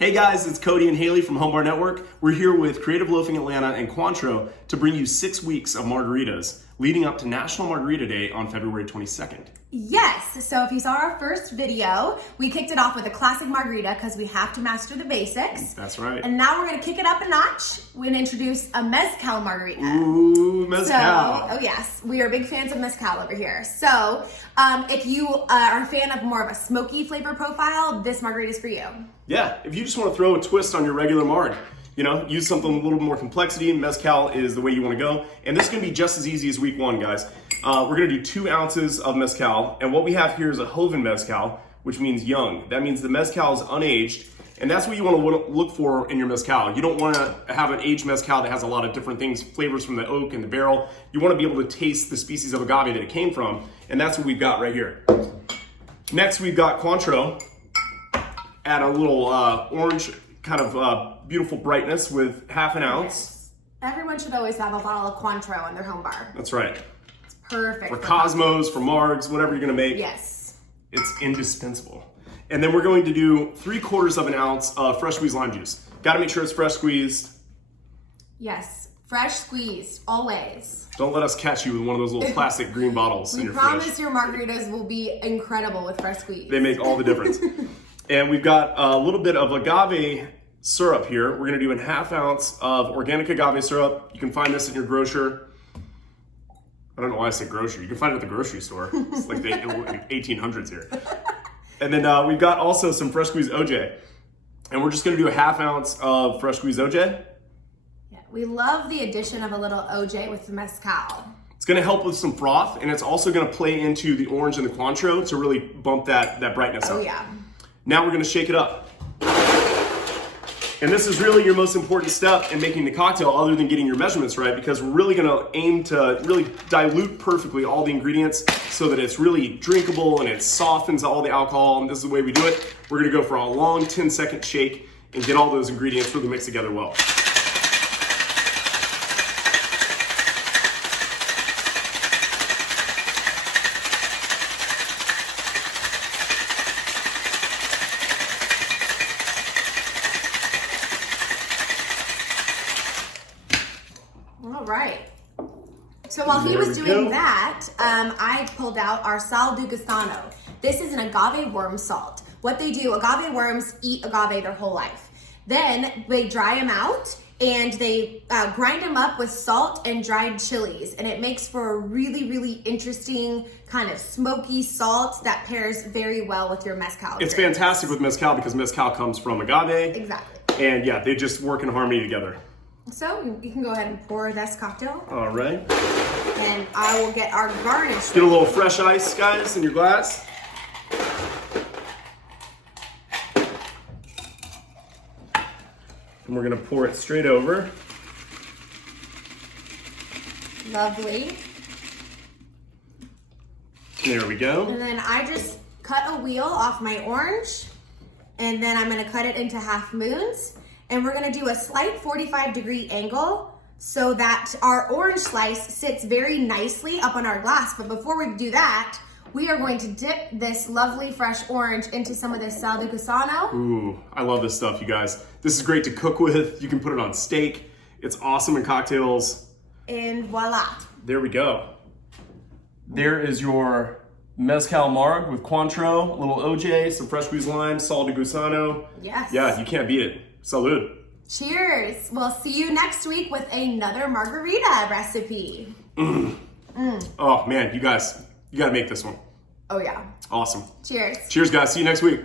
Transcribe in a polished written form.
Hey guys, it's Cody and Haleigh from Home Bar Network. We're here with Creative Loafing Atlanta and Cointreau to bring you 6 weeks of margaritas leading up to National Margarita Day on February 22nd. Yes, so if you saw our first video, we kicked it off with a classic margarita because we have to master the basics. That's right. And now we're gonna kick it up a notch. We're gonna introduce a Mezcal Margarita. Ooh, Mezcal. So, oh yes, we are big fans of Mezcal over here. So, if you are a fan of more of a smoky flavor profile, this margarita is for you. Yeah, if you just want to throw a twist on your regular marg, you know, use something a little more complexity, Mezcal is the way you want to go. And this is going to be just as easy as week one, guys. We're going to do 2 ounces of Mezcal. And what we have here is a Joven Mezcal, which means young. That means the Mezcal is unaged. And that's what you want to look for in your Mezcal. You don't want to have an aged Mezcal that has a lot of different things, flavors from the oak and the barrel. You want to be able to taste the species of agave that it came from. And that's what we've got right here. Next, we've got Cointreau. Add a little orange kind of beautiful brightness with ½ ounce. Yes. Everyone should always have a bottle of Cointreau in their home bar. That's right. It's perfect. For Cosmos, for Margs, whatever you're gonna make. Yes. It's indispensable. And then we're going to do 3/4 ounce of fresh squeezed lime juice. Gotta make sure it's fresh squeezed. Yes, fresh squeezed, always. Don't let us catch you with one of those little plastic green bottles in your fridge. We promise your margaritas will be incredible with fresh squeeze. They make all the difference. And we've got a little bit of agave syrup here. We're gonna do ½ ounce of organic agave syrup. You can find this in your grocer. I don't know why I said grocery. You can find it at the grocery store. It's like the 1800s here. And then we've got also some fresh squeezed OJ. And we're just gonna do a ½ ounce of fresh squeezed OJ. Yeah, we love the addition of a little OJ with the Mezcal. It's gonna help with some froth, and it's also gonna play into the orange and the Cointreau to really bump that brightness up. Oh yeah. Now we're gonna shake it up. And this is really your most important step in making the cocktail other than getting your measurements right, because we're really gonna aim to really dilute perfectly all the ingredients so that it's really drinkable and it softens all the alcohol, and this is the way we do it. We're gonna go for a long 10-second shake and get all those ingredients really mixed together well. All right. So while he was doing that, I pulled out our Sal de Gusano. This is an agave worm salt. What they do, agave worms eat agave their whole life. Then they dry them out and they grind them up with salt and dried chilies. And it makes for a really, really interesting kind of smoky salt that pairs very well with your Mezcal. It's fantastic with Mezcal because Mezcal comes from agave. Exactly. And yeah, they just work in harmony together. So you can go ahead and pour this cocktail. All right. And I will get our garnish. Get a little fresh ice, guys, in your glass. And we're gonna pour it straight over. Lovely. There we go. And then I just cut a wheel off my orange, and then I'm gonna cut it into half moons. And we're gonna do a slight 45-degree angle so that our orange slice sits very nicely up on our glass. But before we do that, we are going to dip this lovely fresh orange into some of this Sal de Gusano. Ooh, I love this stuff, you guys. This is great to cook with. You can put it on steak. It's awesome in cocktails. And voila. There we go. There is your Mezcal Marg with Cointreau, a little OJ, some fresh squeezed lime, Sal de Gusano. Yes. Yeah, you can't beat it. Salud. Cheers. We'll see you next week with another margarita recipe. Oh man, you guys, you gotta make this one. Oh yeah. Awesome. Cheers. Cheers, guys. See you next week.